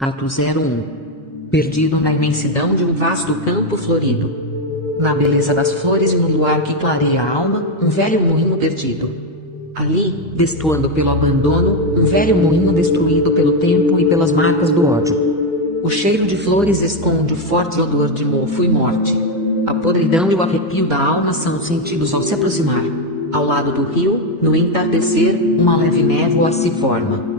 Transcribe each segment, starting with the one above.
Ato 01. Perdido na imensidão de um vasto campo florido. Na beleza das flores e no luar que clareia a alma, um velho moinho perdido. Ali, destoando pelo abandono, um velho moinho destruído pelo tempo e pelas marcas do ódio. O cheiro de flores esconde o forte odor de mofo e morte. A podridão e o arrepio da alma são sentidos ao se aproximar. Ao lado do rio, no entardecer, uma leve névoa se forma.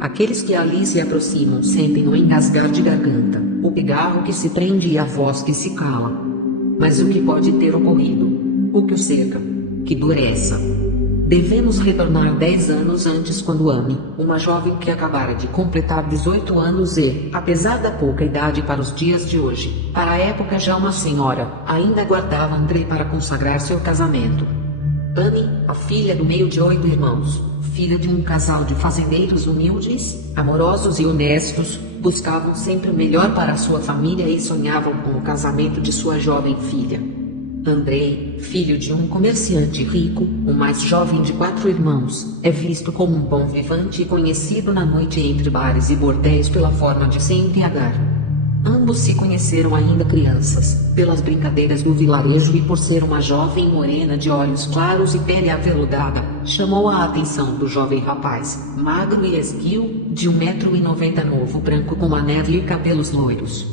Aqueles que ali se aproximam sentem o engasgar de garganta, o pigarro que se prende e a voz que se cala. Mas o que pode ter ocorrido? O que o cerca? Que dor é essa? Devemos retornar 10 anos antes, quando Anne, uma jovem que acabara de completar 18 anos e, apesar da pouca idade para os dias de hoje, para a época já uma senhora, ainda aguardava André para consagrar seu casamento. Anne, a filha do meio de 8 irmãos, filha de um casal de fazendeiros humildes, amorosos e honestos, buscavam sempre o melhor para sua família e sonhavam com o casamento de sua jovem filha. Andrei, filho de um comerciante rico, o mais jovem de 4 irmãos, é visto como um bom vivante e conhecido na noite entre bares e bordéis pela forma de se embriagar. Ambos se conheceram ainda crianças, pelas brincadeiras do vilarejo, e por ser uma jovem morena de olhos claros e pele aveludada, chamou a atenção do jovem rapaz, magro e esguio, de 1,90 m, novo branco com maneira e cabelos loiros.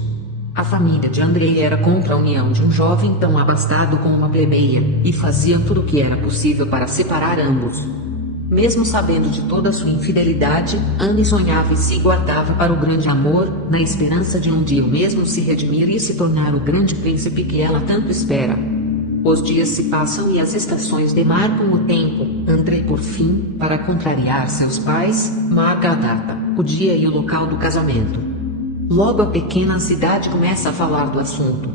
A família de Andrei era contra a união de um jovem tão abastado com uma plebeia, e fazia tudo o que era possível para separar ambos. Mesmo sabendo de toda sua infidelidade, Anne sonhava e se guardava para o grande amor, na esperança de um dia o mesmo se redimir e se tornar o grande príncipe que ela tanto espera. Os dias se passam e as estações demarcam o tempo. André, por fim, para contrariar seus pais, marca a data, o dia e o local do casamento. Logo a pequena cidade começa a falar do assunto.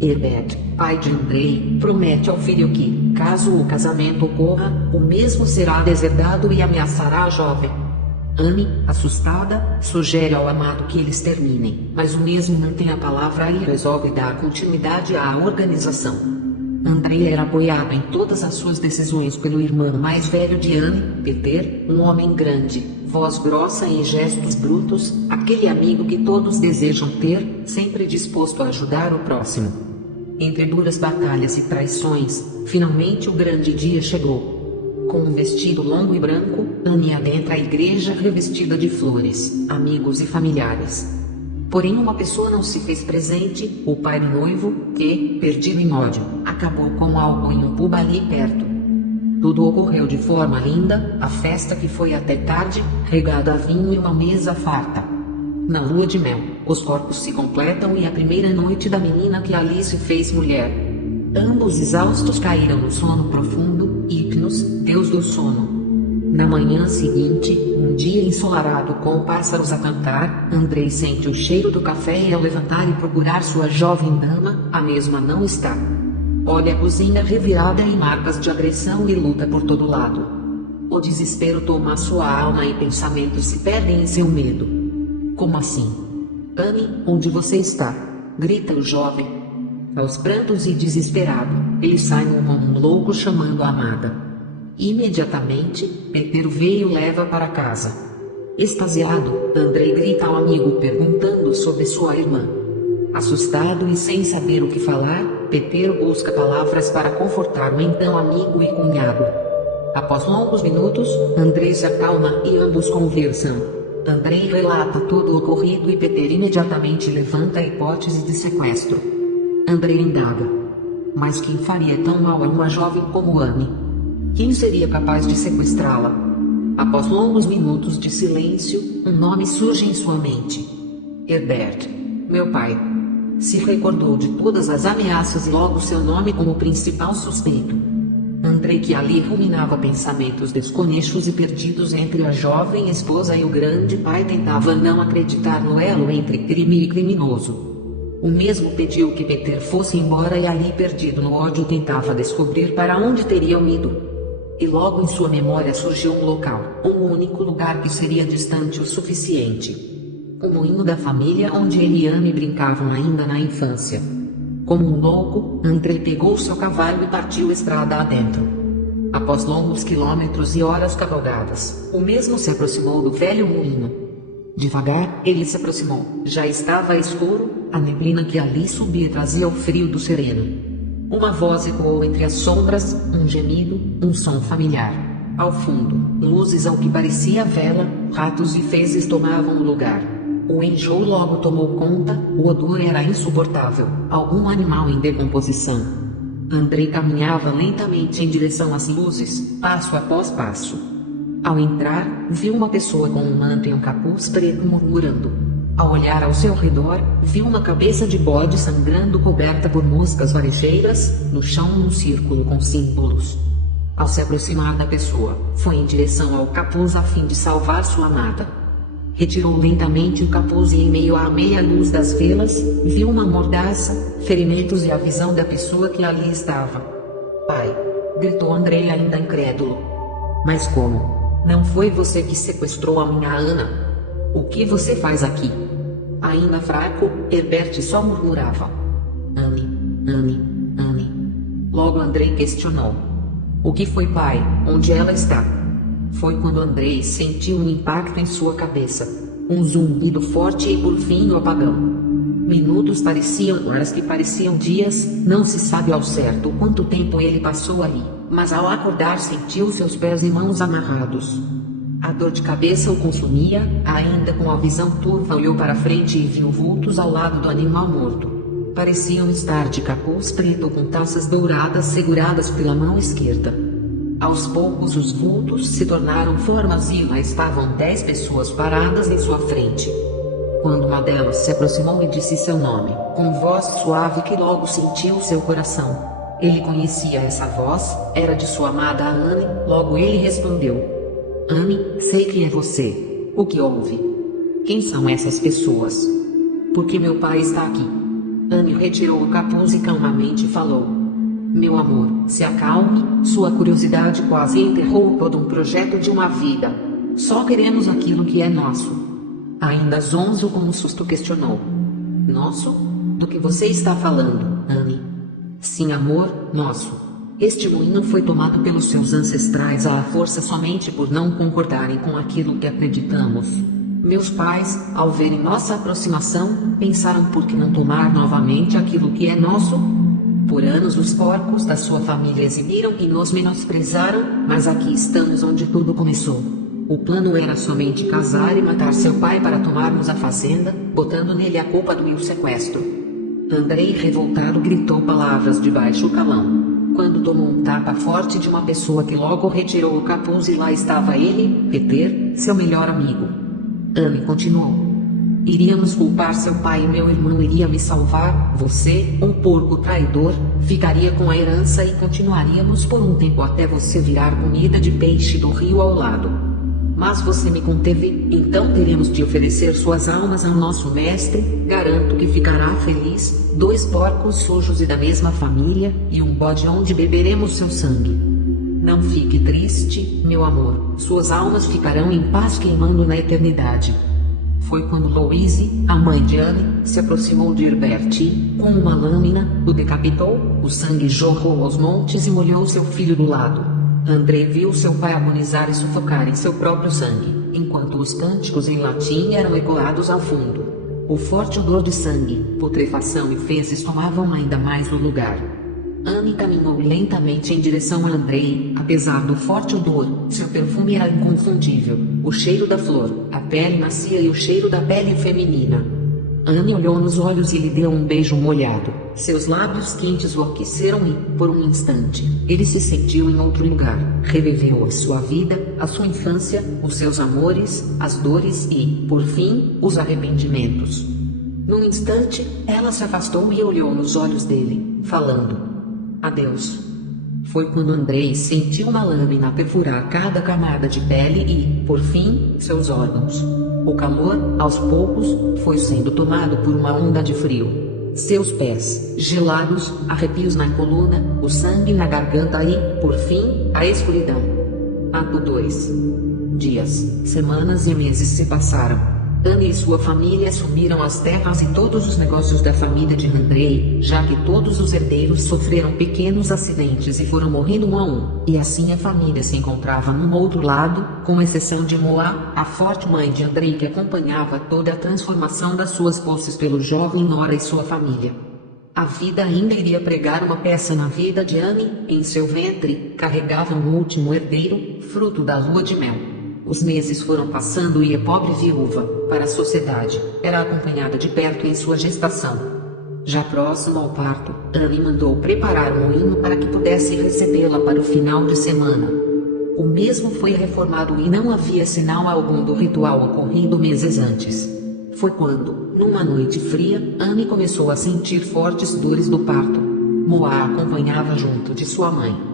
Herbert, pai de Andrei, promete ao filho que, caso o casamento ocorra, o mesmo será deserdado e ameaçará a jovem. Anne, assustada, sugere ao amado que eles terminem, mas o mesmo não tem a palavra e resolve dar continuidade à organização. Andrei era apoiado em todas as suas decisões pelo irmão mais velho de Anne, Peter, um homem grande, voz grossa e gestos brutos, aquele amigo que todos desejam ter, sempre disposto a ajudar o próximo. Entre duras batalhas e traições, finalmente o grande dia chegou. Com um vestido longo e branco, Anne adentra a igreja revestida de flores, amigos e familiares. Porém uma pessoa não se fez presente, o pai do noivo, que, perdido em ódio, acabou com algo em um pub ali perto. Tudo ocorreu de forma linda, a festa que foi até tarde, regada a vinho e uma mesa farta. Na lua de mel, os corpos se completam e a primeira noite da menina que ali se fez mulher. Ambos exaustos caíram no sono profundo, Hypnos, deus do sono. Na manhã seguinte, um dia ensolarado com pássaros a cantar, Andrei sente o cheiro do café e ao levantar e procurar sua jovem dama, a mesma não está. Olha a cozinha revirada e marcas de agressão e luta por todo lado. O desespero toma sua alma e pensamentos se perdem em seu medo. Como assim? Anne, onde você está? Grita o jovem. Aos prantos e desesperado, ele sai como um louco chamando a amada. Imediatamente, Peter vê e o leva para casa. Extasiado, Andrei grita ao amigo perguntando sobre sua irmã. Assustado e sem saber o que falar, Peter busca palavras para confortar o então amigo e cunhado. Após longos minutos, Andrei se acalma e ambos conversam. Andrei relata todo o ocorrido e Peter imediatamente levanta a hipótese de sequestro. Andrei indaga. Mas quem faria tão mal a uma jovem como Anne? Quem seria capaz de sequestrá-la? Após longos minutos de silêncio, um nome surge em sua mente. Herbert. Meu pai. Se recordou de todas as ameaças e logo seu nome como principal suspeito. Andrei, que ali ruminava pensamentos desconexos e perdidos entre a jovem esposa e o grande pai, tentava não acreditar no elo entre crime e criminoso. O mesmo pediu que Peter fosse embora e ali perdido no ódio tentava descobrir para onde teriam ido. E logo em sua memória surgiu um local, um único lugar que seria distante o suficiente. O moinho da família onde ele e Anne brincavam ainda na infância. Como um louco, André pegou seu cavalo e partiu estrada adentro. Após longos quilômetros e horas cavalgadas, o mesmo se aproximou do velho moinho. Devagar, ele se aproximou. Já estava escuro, a neblina que ali subia trazia o frio do sereno. Uma voz ecoou entre as sombras, um gemido, um som familiar. Ao fundo, luzes ao que parecia vela, ratos e fezes tomavam o lugar. O enjoo logo tomou conta, o odor era insuportável, algum animal em decomposição. Andrei caminhava lentamente em direção às luzes, passo após passo. Ao entrar, viu uma pessoa com um manto e um capuz preto murmurando. Ao olhar ao seu redor, viu uma cabeça de bode sangrando coberta por moscas varejeiras, no chão num círculo com símbolos. Ao se aproximar da pessoa, foi em direção ao capuz a fim de salvar sua amada. Retirou lentamente o capuz e em meio à meia luz das velas, viu uma mordaça, ferimentos e a visão da pessoa que ali estava. Pai! Gritou Andrei ainda incrédulo. Mas como? Não foi você que sequestrou a minha Ana? O que você faz aqui? Ainda fraco, Herbert só murmurava. Anne. Logo Andrei questionou. O que foi, pai? Onde ela está? Foi quando Andrei sentiu um impacto em sua cabeça. Um zumbido forte e por fim o apagão. Minutos pareciam horas que pareciam dias, não se sabe ao certo quanto tempo ele passou ali. Mas ao acordar sentiu seus pés e mãos amarrados. A dor de cabeça o consumia, ainda com a visão turva olhou para frente e viu vultos ao lado do animal morto. Pareciam estar de capuz preto com taças douradas seguradas pela mão esquerda. Aos poucos os vultos se tornaram formas e lá estavam 10 pessoas paradas em sua frente. Quando uma delas se aproximou e disse seu nome, com voz suave que logo sentiu seu coração. Ele conhecia essa voz, era de sua amada Anne, logo ele respondeu. Anne, sei que é você. O que houve? Quem são essas pessoas? Por que meu pai está aqui? Anne retirou o capuz e calmamente falou. Meu amor, se acalme, sua curiosidade quase enterrou todo um projeto de uma vida. Só queremos aquilo que é nosso. Ainda zonzo com um susto questionou. Nosso? Do que você está falando, Anne? Sim, amor, nosso. Este moinho foi tomado pelos seus ancestrais à força somente por não concordarem com aquilo que acreditamos. Meus pais, ao verem nossa aproximação, pensaram por que não tomar novamente aquilo que é nosso? Por anos os porcos da sua família exibiram e nos menosprezaram, mas aqui estamos onde tudo começou. O plano era somente casar e matar seu pai para tomarmos a fazenda, botando nele a culpa do meu sequestro. Andrei revoltado gritou palavras de baixo calão. Quando tomou um tapa forte de uma pessoa que logo retirou o capuz e lá estava ele, Peter, seu melhor amigo. Anne continuou. Iríamos culpar seu pai e meu irmão iria me salvar, você, um porco traidor, ficaria com a herança e continuaríamos por um tempo até você virar comida de peixe do rio ao lado. Mas você me conteve, então teremos de oferecer suas almas ao nosso mestre, garanto que ficará feliz, 2 porcos sujos e da mesma família, e um bode onde beberemos seu sangue. Não fique triste, meu amor, suas almas ficarão em paz queimando na eternidade. Foi quando Louise, a mãe de Anne, se aproximou de Herbert e, com uma lâmina, o decapitou, o sangue jorrou aos montes e molhou seu filho do lado. Andrei viu seu pai agonizar e sufocar em seu próprio sangue, enquanto os cânticos em latim eram ecoados ao fundo. O forte odor de sangue, putrefação e fezes tomavam ainda mais o lugar. Anne caminhou lentamente em direção a Andrei, apesar do forte odor, seu perfume era inconfundível, o cheiro da flor, a pele macia e o cheiro da pele feminina. Anne olhou nos olhos e lhe deu um beijo molhado. Seus lábios quentes o aqueceram e, por um instante, ele se sentiu em outro lugar. Reviveu a sua vida, a sua infância, os seus amores, as dores e, por fim, os arrependimentos. Num instante, ela se afastou e olhou nos olhos dele, falando: adeus. Foi quando Andrei sentiu uma lâmina perfurar cada camada de pele e, por fim, seus órgãos. O calor, aos poucos, foi sendo tomado por uma onda de frio. Seus pés, gelados, arrepios na coluna, o sangue na garganta e, por fim, a escuridão. Ato 2. Dias, semanas e meses se passaram. Anne e sua família assumiram as terras e todos os negócios da família de Andrei, já que todos os herdeiros sofreram pequenos acidentes e foram morrendo um a um, e assim a família se encontrava num outro lado, com exceção de Moa, a forte mãe de Andrei que acompanhava toda a transformação das suas posses pelo jovem Nora e sua família. A vida ainda iria pregar uma peça na vida de Anne, em seu ventre, carregava um último herdeiro, fruto da lua de mel. Os meses foram passando e a pobre viúva, para a sociedade, era acompanhada de perto em sua gestação. Já próximo ao parto, Anne mandou preparar um moinho para que pudesse recebê-la para o final de semana. O mesmo foi reformado e não havia sinal algum do ritual ocorrido meses antes. Foi quando, numa noite fria, Anne começou a sentir fortes dores do parto. Moa a acompanhava junto de sua mãe.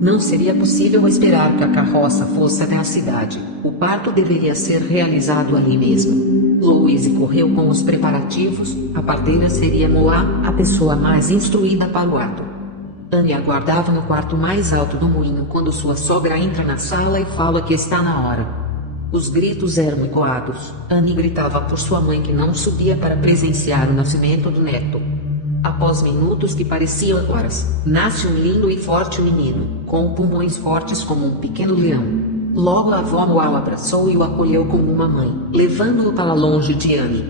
Não seria possível esperar que a carroça fosse até a cidade. O parto deveria ser realizado ali mesmo. Louise correu com os preparativos. A parteira seria Moa, a pessoa mais instruída para o ato. Anne aguardava no quarto mais alto do moinho quando sua sogra entra na sala e fala que está na hora. Os gritos eram ecoados. Anne gritava por sua mãe que não subia para presenciar o nascimento do neto. Após minutos que pareciam horas, nasce um lindo e forte menino, com pulmões fortes como um pequeno leão. Logo a avó Moa o abraçou e o acolheu como uma mãe, levando-o para longe de Anne.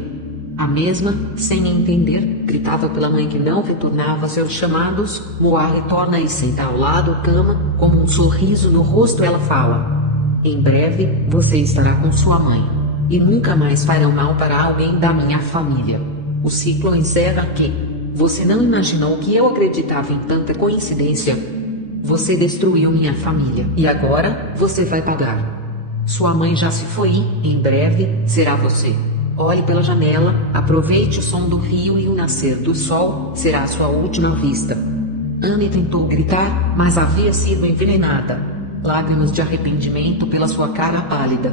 A mesma, sem entender, gritava pela mãe que não retornava seus chamados. Moa retorna e senta ao lado da cama, com um sorriso no rosto ela fala: "Em breve, você estará com sua mãe. E nunca mais farão mal para alguém da minha família. O ciclo encerra aqui. Você não imaginou que eu acreditava em tanta coincidência? Você destruiu minha família. E agora, você vai pagar. Sua mãe já se foi e, em breve, será você. Olhe pela janela, aproveite o som do rio e o nascer do sol, será sua última vista." Anne tentou gritar, mas havia sido envenenada. Lágrimas de arrependimento pela sua cara pálida.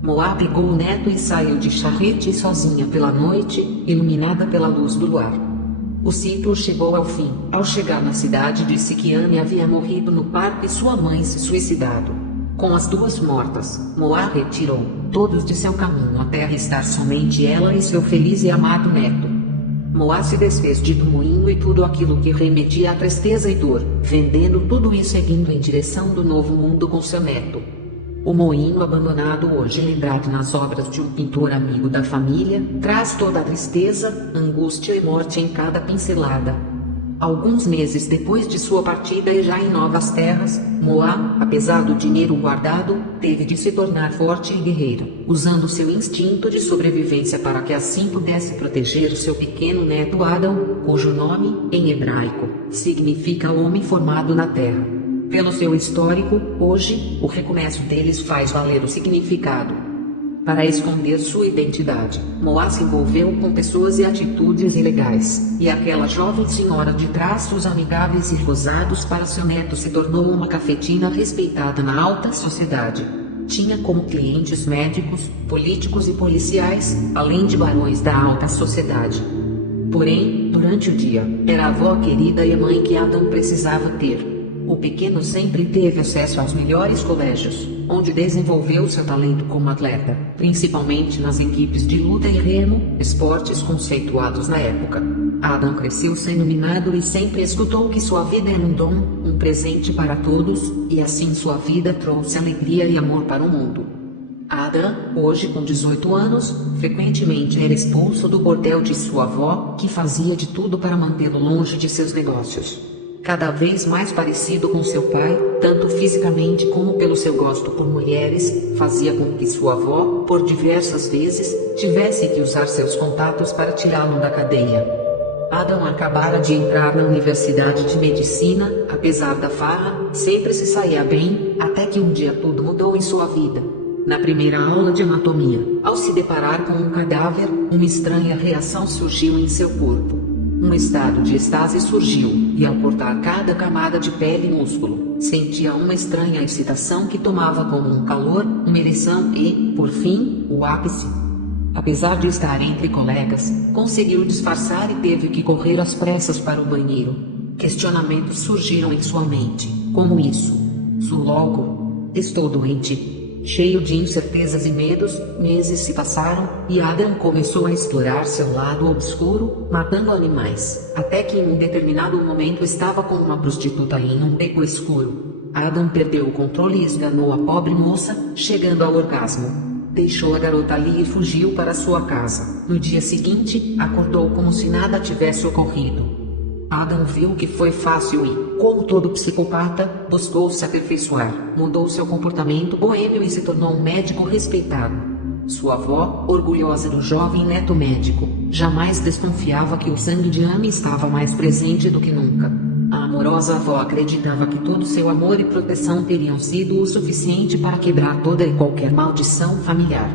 Moa pegou o neto e saiu de charrete sozinha pela noite, iluminada pela luz do luar. O ciclo chegou ao fim. Ao chegar na cidade, disse que Anne havia morrido no parto e sua mãe se suicidado. Com as duas mortas, Moa retirou todos de seu caminho até restar somente ela e seu feliz e amado neto. Moa se desfez do moinho e tudo aquilo que remedia à tristeza e dor, vendendo tudo e seguindo em direção do novo mundo com seu neto. O moinho abandonado, hoje lembrado nas obras de um pintor amigo da família, traz toda a tristeza, angústia e morte em cada pincelada. Alguns meses depois de sua partida e já em novas terras, Moa, apesar do dinheiro guardado, teve de se tornar forte e guerreiro, usando seu instinto de sobrevivência para que assim pudesse proteger o seu pequeno neto Adão, cujo nome, em hebraico, significa homem formado na terra. Pelo seu histórico, hoje, o recomeço deles faz valer o significado. Para esconder sua identidade, Moa se envolveu com pessoas e atitudes ilegais, e aquela jovem senhora de traços amigáveis e rosados para seu neto se tornou uma cafetina respeitada na alta sociedade. Tinha como clientes médicos, políticos e policiais, além de barões da alta sociedade. Porém, durante o dia, era a avó querida e a mãe que Adão precisava ter. O pequeno sempre teve acesso aos melhores colégios, onde desenvolveu seu talento como atleta, principalmente nas equipes de luta e remo, esportes conceituados na época. Adão cresceu sendo mimado e sempre escutou que sua vida era um dom, um presente para todos, e assim sua vida trouxe alegria e amor para o mundo. Adam, hoje com 18 anos, frequentemente era expulso do bordel de sua avó, que fazia de tudo para mantê-lo longe de seus negócios. Cada vez mais parecido com seu pai, tanto fisicamente como pelo seu gosto por mulheres, fazia com que sua avó, por diversas vezes, tivesse que usar seus contatos para tirá-lo da cadeia. Adam acabara de entrar na Universidade de Medicina, apesar da farra, sempre se saía bem, até que um dia tudo mudou em sua vida. Na primeira aula de anatomia, ao se deparar com um cadáver, uma estranha reação surgiu em seu corpo. Um estado de êxtase surgiu, e ao cortar cada camada de pele e músculo, sentia uma estranha excitação que tomava como um calor, uma ereção e, por fim, o ápice. Apesar de estar entre colegas, conseguiu disfarçar e teve que correr às pressas para o banheiro. Questionamentos surgiram em sua mente. Como isso? Logo, estou doente. Cheio de incertezas e medos, meses se passaram, e Adam começou a explorar seu lado obscuro, matando animais, até que em um determinado momento estava com uma prostituta em um beco escuro. Adam perdeu o controle e esganou a pobre moça, chegando ao orgasmo. Deixou a garota ali e fugiu para sua casa. No dia seguinte, acordou como se nada tivesse ocorrido. Adam viu que foi fácil e, como todo psicopata, buscou se aperfeiçoar, mudou seu comportamento boêmio e se tornou um médico respeitado. Sua avó, orgulhosa do jovem neto médico, jamais desconfiava que o sangue de Amy estava mais presente do que nunca. A amorosa avó acreditava que todo seu amor e proteção teriam sido o suficiente para quebrar toda e qualquer maldição familiar.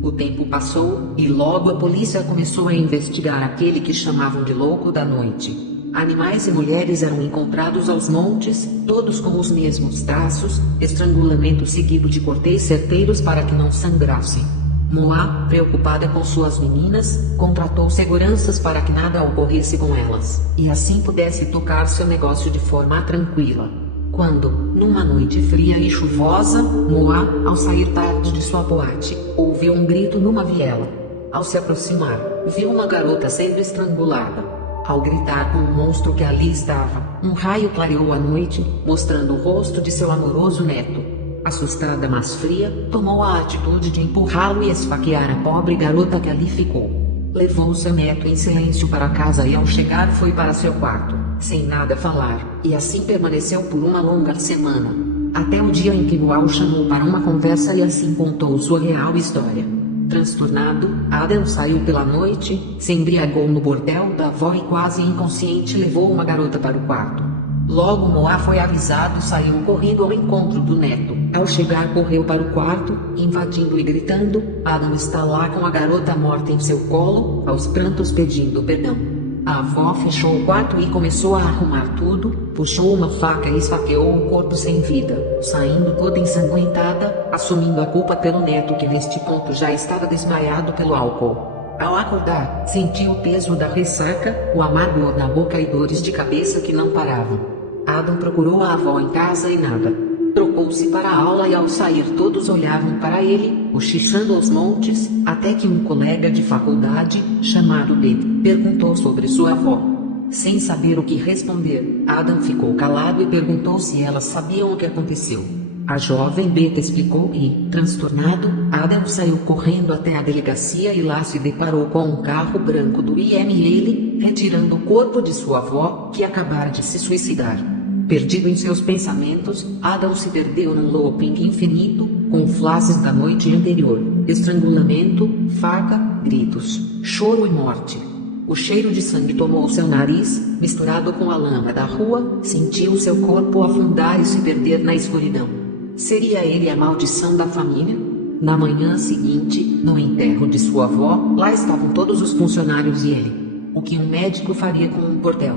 O tempo passou, e logo a polícia começou a investigar aquele que chamavam de louco da noite. Animais e mulheres eram encontrados aos montes, todos com os mesmos traços, estrangulamento seguido de cortes certeiros para que não sangrassem. Moa, preocupada com suas meninas, contratou seguranças para que nada ocorresse com elas, e assim pudesse tocar seu negócio de forma tranquila. Quando, numa noite fria e chuvosa, Moa, ao sair tarde de sua boate, ouviu um grito numa viela. Ao se aproximar, viu uma garota sendo estrangulada. Ao gritar com o monstro que ali estava, um raio clareou a noite, mostrando o rosto de seu amoroso neto. Assustada mas fria, tomou a atitude de empurrá-lo e esfaquear a pobre garota que ali ficou. Levou seu neto em silêncio para casa e ao chegar foi para seu quarto, sem nada falar, e assim permaneceu por uma longa semana. Até o dia em que Moa o chamou para uma conversa e assim contou sua real história. Transtornado, Adam saiu pela noite, se embriagou no bordel da avó e quase inconsciente levou uma garota para o quarto. Logo Moa foi avisado e saiu correndo ao encontro do neto. Ao chegar correu para o quarto, invadindo e gritando. Adam está lá com a garota morta em seu colo, aos prantos pedindo perdão. A avó fechou o quarto e começou a arrumar tudo, puxou uma faca e esfaqueou o corpo sem vida, saindo toda ensanguentada, assumindo a culpa pelo neto que neste ponto já estava desmaiado pelo álcool. Ao acordar, sentiu o peso da ressaca, o amargor na boca e dores de cabeça que não paravam. Adam procurou a avó em casa e nada. Trocou-se para a aula e ao sair todos olhavam para ele, cochichando aos montes, até que um colega de faculdade, chamado Beth, perguntou sobre sua avó. Sem saber o que responder, Adam ficou calado e perguntou se elas sabiam o que aconteceu. A jovem Beth explicou e, transtornado, Adam saiu correndo até a delegacia e lá se deparou com um carro branco do IM e ele, retirando o corpo de sua avó, que acabara de se suicidar. Perdido em seus pensamentos, Adam se perdeu num looping infinito, com flashes da noite anterior, estrangulamento, faca, gritos, choro e morte. O cheiro de sangue tomou seu nariz, misturado com a lama da rua, sentiu seu corpo afundar e se perder na escuridão. Seria ele a maldição da família? Na manhã seguinte, no enterro de sua avó, lá estavam todos os funcionários e ele. O que um médico faria com um bordel?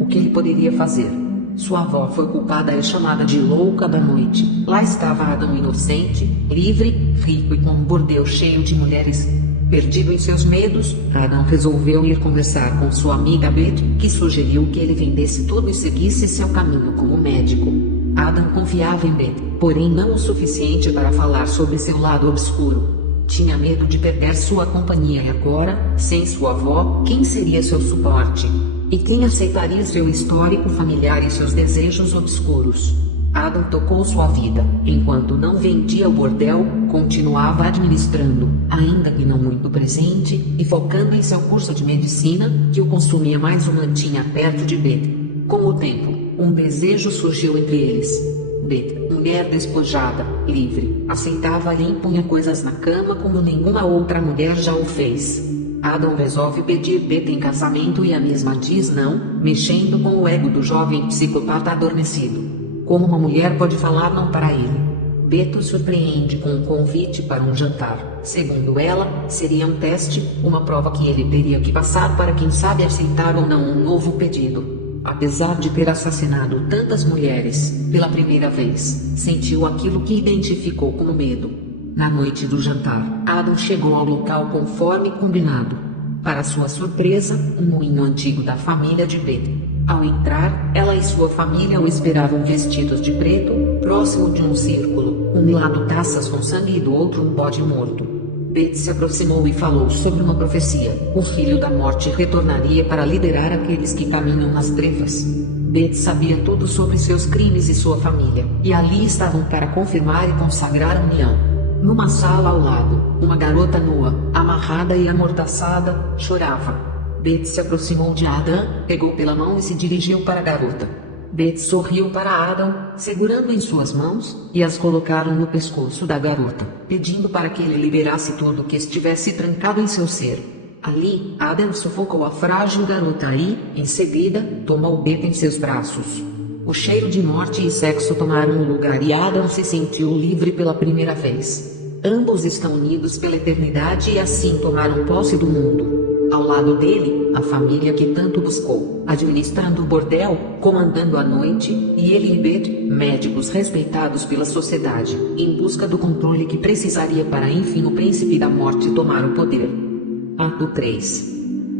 O que ele poderia fazer? Sua avó foi culpada e chamada de louca da noite. Lá estava Adam inocente, livre, rico e com um bordel cheio de mulheres. Perdido em seus medos, Adam resolveu ir conversar com sua amiga Beth, que sugeriu que ele vendesse tudo e seguisse seu caminho como médico. Adam confiava em Beth, porém não o suficiente para falar sobre seu lado obscuro. Tinha medo de perder sua companhia e agora, sem sua avó, quem seria seu suporte? E quem aceitaria seu histórico familiar e seus desejos obscuros? Adam tocou sua vida. Enquanto não vendia o bordel, continuava administrando, ainda que não muito presente, e focando em seu curso de medicina, que o consumia mais uma mantinha perto de Beth. Com o tempo, um desejo surgiu entre eles. Beth, mulher despojada, livre, aceitava e impunha coisas na cama como nenhuma outra mulher já o fez. Adam resolve pedir Beth em casamento e a mesma diz não, mexendo com o ego do jovem psicopata adormecido. Como uma mulher pode falar não para ele? Beth o surpreende com um convite para um jantar. Segundo ela, seria um teste, uma prova que ele teria que passar para quem sabe aceitar ou não um novo pedido. Apesar de ter assassinado tantas mulheres, pela primeira vez, sentiu aquilo que identificou como medo. Na noite do jantar, Adam chegou ao local conforme combinado. Para sua surpresa, um moinho antigo da família de Beth. Ao entrar, ela e sua família o esperavam vestidos de preto, próximo de um círculo, um lado taças com sangue e do outro um bode morto. Beth se aproximou e falou sobre uma profecia: o filho da morte retornaria para liderar aqueles que caminham nas trevas. Beth sabia tudo sobre seus crimes e sua família, e ali estavam para confirmar e consagrar a união. Numa sala ao lado, uma garota nua, amarrada e amordaçada, chorava. Beth se aproximou de Adam, pegou pela mão e se dirigiu para a garota. Beth sorriu para Adam, segurando em suas mãos, e as colocaram no pescoço da garota, pedindo para que ele liberasse tudo que estivesse trancado em seu ser. Ali, Adam sufocou a frágil garota e, em seguida, tomou Beth em seus braços. O cheiro de morte e sexo tomaram o lugar e Adam se sentiu livre pela primeira vez. Ambos estão unidos pela eternidade e assim tomaram posse do mundo. Ao lado dele, a família que tanto buscou, administrando o bordel, comandando a noite, e ele e Beth, médicos respeitados pela sociedade, em busca do controle que precisaria para enfim o príncipe da morte tomar o poder. Ato 3.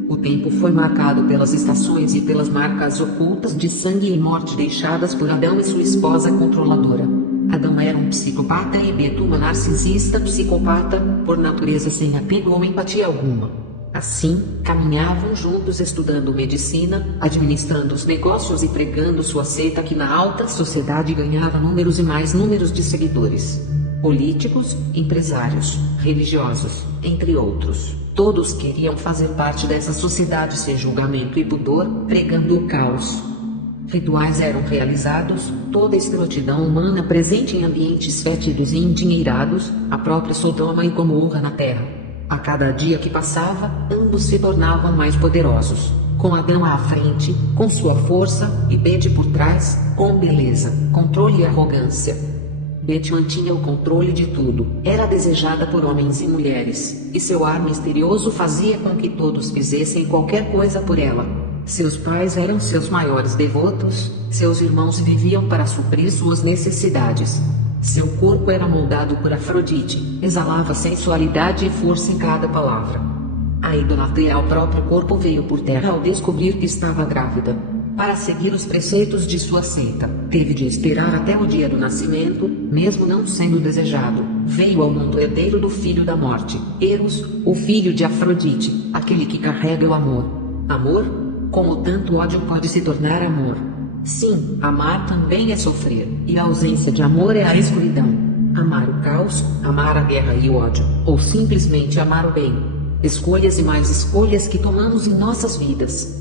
O tempo foi marcado pelas estações e pelas marcas ocultas de sangue e morte deixadas por Adão e sua esposa controladora. Adão era um psicopata e Beth uma narcisista psicopata, por natureza sem apego ou empatia alguma. Assim, caminhavam juntos estudando medicina, administrando os negócios e pregando sua seita que na alta sociedade ganhava números e mais números de seguidores. Políticos, empresários, religiosos, entre outros, todos queriam fazer parte dessa sociedade sem julgamento e pudor, pregando o caos. Rituais eram realizados, toda a escrotidão humana presente em ambientes fétidos e endinheirados, a própria Sodoma e Gomorra na terra. A cada dia que passava, ambos se tornavam mais poderosos, com Adão à frente, com sua força, e Beth por trás, com beleza, controle e arrogância. Beth mantinha o controle de tudo, era desejada por homens e mulheres, e seu ar misterioso fazia com que todos fizessem qualquer coisa por ela. Seus pais eram seus maiores devotos, seus irmãos viviam para suprir suas necessidades. Seu corpo era moldado por Afrodite, exalava sensualidade e força em cada palavra. A idolatria ao próprio corpo veio por terra ao descobrir que estava grávida. Para seguir os preceitos de sua seita, teve de esperar até o dia do nascimento, mesmo não sendo desejado. Veio ao mundo herdeiro do filho da morte, Eros, o filho de Afrodite, aquele que carrega o amor. Amor? Como tanto ódio pode se tornar amor? Sim, amar também é sofrer, e a ausência de amor é a escuridão. Amar o caos, amar a guerra e o ódio, ou simplesmente amar o bem. Escolhas e mais escolhas que tomamos em nossas vidas.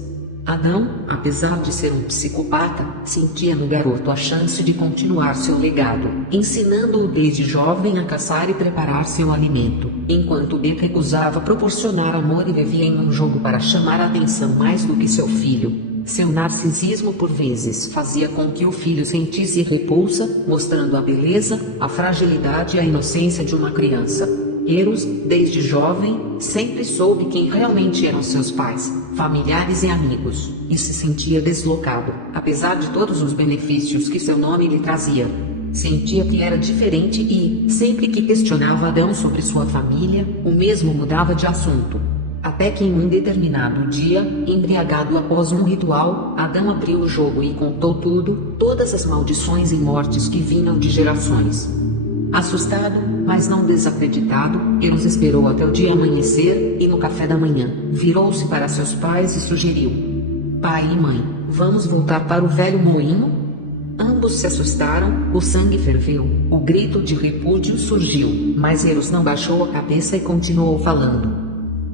Adão, apesar de ser um psicopata, sentia no garoto a chance de continuar seu legado, ensinando-o desde jovem a caçar e preparar seu alimento, enquanto Beth recusava proporcionar amor e vivia em um jogo para chamar a atenção mais do que seu filho. Seu narcisismo por vezes fazia com que o filho sentisse repulsa, mostrando a beleza, a fragilidade e a inocência de uma criança. Eros, desde jovem, sempre soube quem realmente eram seus pais, familiares e amigos, e se sentia deslocado, apesar de todos os benefícios que seu nome lhe trazia. Sentia que era diferente e, sempre que questionava Adão sobre sua família, o mesmo mudava de assunto. Até que em um determinado dia, embriagado após um ritual, Adão abriu o jogo e contou tudo, todas as maldições e mortes que vinham de gerações. Assustado, mas não desacreditado, Eros esperou até o dia amanhecer, e no café da manhã, virou-se para seus pais e sugeriu: pai e mãe, vamos voltar para o velho moinho? Ambos se assustaram, o sangue ferveu, o grito de repúdio surgiu, mas Eros não baixou a cabeça e continuou falando.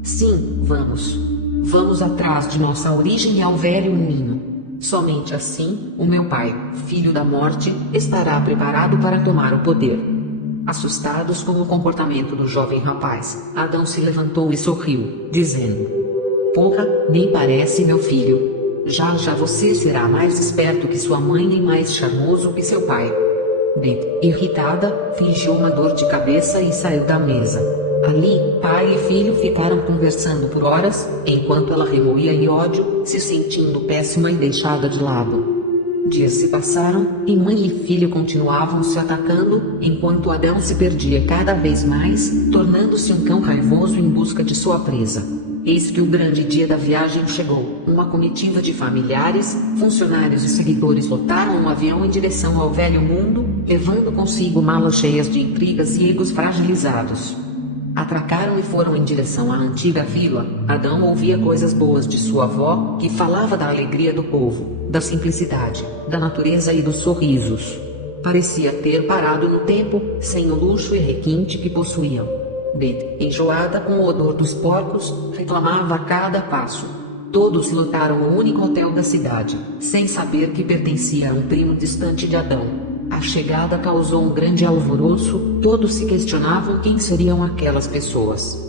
Sim, vamos. Vamos atrás de nossa origem e ao velho ninho. Somente assim, o meu pai, filho da morte, estará preparado para tomar o poder. Assustados com o comportamento do jovem rapaz, Adão se levantou e sorriu, dizendo: porra, nem parece meu filho. Já já você será mais esperto que sua mãe e mais charmoso que seu pai. Beth, irritada, fingiu uma dor de cabeça e saiu da mesa. Ali, pai e filho ficaram conversando por horas, enquanto ela remoía em ódio, se sentindo péssima e deixada de lado. Dias se passaram, e mãe e filho continuavam se atacando, enquanto Adão se perdia cada vez mais, tornando-se um cão raivoso em busca de sua presa. Eis que o grande dia da viagem chegou. Uma comitiva de familiares, funcionários e seguidores lotaram um avião em direção ao velho mundo, levando consigo malas cheias de intrigas e egos fragilizados. Atracaram e foram em direção à antiga vila. Adão ouvia coisas boas de sua avó, que falava da alegria do povo, da simplicidade, da natureza e dos sorrisos. Parecia ter parado no tempo, sem o luxo e requinte que possuíam. Beth, enjoada com o odor dos porcos, reclamava a cada passo. Todos lotaram o único hotel da cidade, sem saber que pertencia a um primo distante de Adão. A chegada causou um grande alvoroço, todos se questionavam quem seriam aquelas pessoas.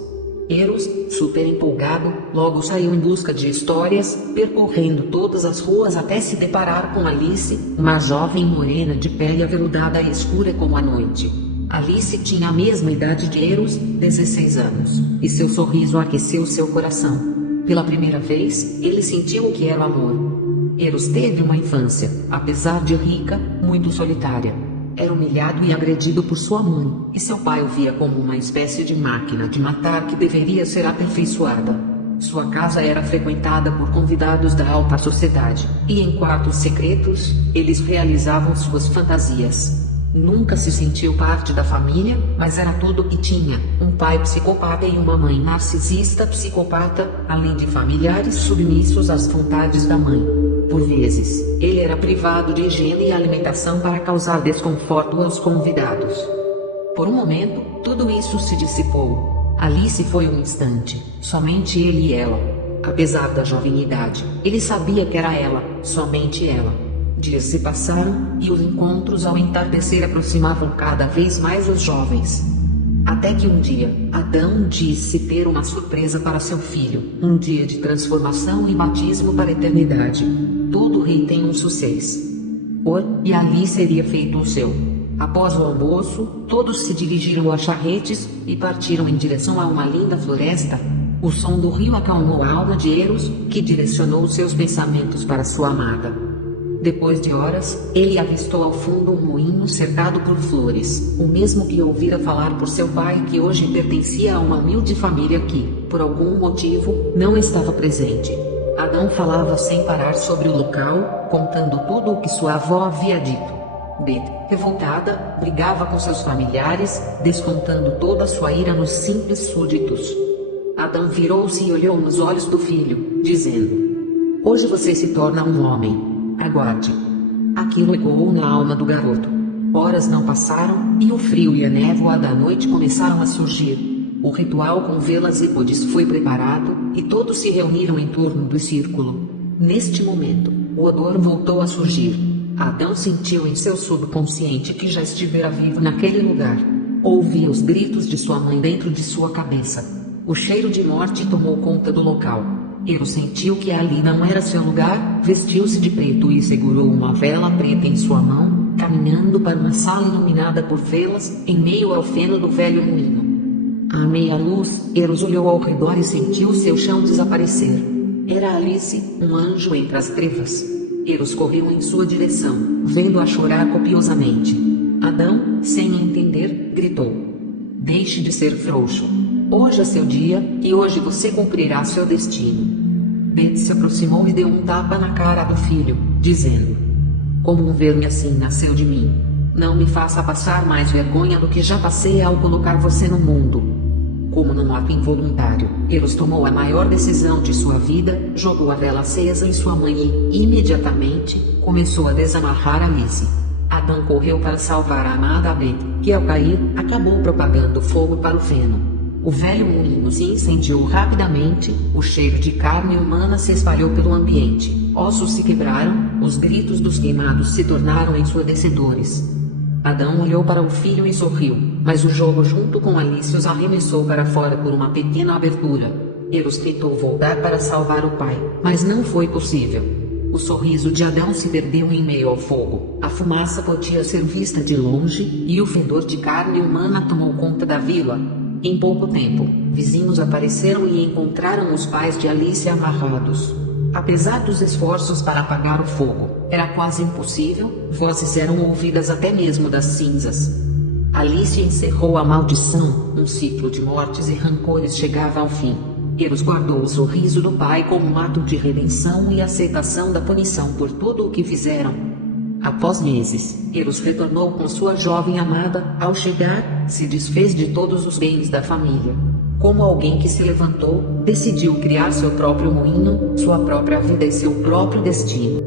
Eros, super empolgado, logo saiu em busca de histórias, percorrendo todas as ruas até se deparar com Alice, uma jovem morena de pele aveludada e escura como a noite. Alice tinha a mesma idade de Eros, 16 anos, e seu sorriso aqueceu seu coração. Pela primeira vez, ele sentiu o que era o amor. Eros teve uma infância, apesar de rica, muito solitária. Era humilhado e agredido por sua mãe, e seu pai o via como uma espécie de máquina de matar que deveria ser aperfeiçoada. Sua casa era frequentada por convidados da alta sociedade, e em quartos secretos, eles realizavam suas fantasias. Nunca se sentiu parte da família, mas era tudo o que tinha: um pai psicopata e uma mãe narcisista psicopata, além de familiares submissos às vontades da mãe. Por vezes, ele era privado de higiene e alimentação para causar desconforto aos convidados. Por um momento, tudo isso se dissipou. Alice foi um instante, somente ele e ela. Apesar da jovem idade, ele sabia que era ela, somente ela. Dias se passaram, e os encontros ao entardecer aproximavam cada vez mais os jovens. Até que um dia, Adão disse ter uma surpresa para seu filho, um dia de transformação e batismo para a eternidade. Todo rei tem um sucessor. E ali seria feito o seu. Após o almoço, todos se dirigiram a charretes, e partiram em direção a uma linda floresta. O som do rio acalmou a alma de Eros, que direcionou seus pensamentos para sua amada. Depois de horas, ele avistou ao fundo um moinho cercado por flores, o mesmo que ouvira falar por seu pai, que hoje pertencia a uma humilde família que, por algum motivo, não estava presente. Adão falava sem parar sobre o local, contando tudo o que sua avó havia dito. Beth, revoltada, brigava com seus familiares, descontando toda a sua ira nos simples súditos. Adão virou-se e olhou nos olhos do filho, dizendo: "Hoje você se torna um homem. Aguarde." Aquilo ecoou na alma do garoto. Horas não passaram, e o frio e a névoa da noite começaram a surgir. O ritual com velas e bodes foi preparado, e todos se reuniram em torno do círculo. Neste momento, o odor voltou a surgir. Adão sentiu em seu subconsciente que já estivera vivo naquele lugar. Ouvia os gritos de sua mãe dentro de sua cabeça. O cheiro de morte tomou conta do local. Eros sentiu que ali não era seu lugar, vestiu-se de preto e segurou uma vela preta em sua mão, caminhando para uma sala iluminada por velas, em meio ao feno do velho moinho. À meia-luz, Eros olhou ao redor e sentiu seu chão desaparecer. Era Alice, um anjo entre as trevas. Eros correu em sua direção, vendo-a chorar copiosamente. Adão, sem entender, gritou: "Deixe de ser frouxo. Hoje é seu dia, e hoje você cumprirá seu destino." Beth se aproximou e deu um tapa na cara do filho, dizendo: "Como um verme assim nasceu de mim. Não me faça passar mais vergonha do que já passei ao colocar você no mundo." Como num ato involuntário, Eros tomou a maior decisão de sua vida, jogou a vela acesa em sua mãe e, imediatamente, começou a desamarrar Alice. Adão correu para salvar a amada Beth, que ao cair, acabou propagando fogo para o feno. O velho moinho se incendiou rapidamente, o cheiro de carne humana se espalhou pelo ambiente, ossos se quebraram, os gritos dos queimados se tornaram ensurdecedores. Adão olhou para o filho e sorriu, mas o jogo junto com Alice os arremessou para fora por uma pequena abertura. Eros tentou voltar para salvar o pai, mas não foi possível. O sorriso de Adão se perdeu em meio ao fogo, a fumaça podia ser vista de longe, e o fedor de carne humana tomou conta da vila. Em pouco tempo, vizinhos apareceram e encontraram os pais de Alice amarrados. Apesar dos esforços para apagar o fogo, era quase impossível, vozes eram ouvidas até mesmo das cinzas. Alice encerrou a maldição, um ciclo de mortes e rancores chegava ao fim. Eros guardou o sorriso do pai como um ato de redenção e aceitação da punição por tudo o que fizeram. Após meses, Eros retornou com sua jovem amada. Ao chegar, se desfez de todos os bens da família. Como alguém que se levantou, decidiu criar seu próprio moinho, sua própria vida e seu próprio destino.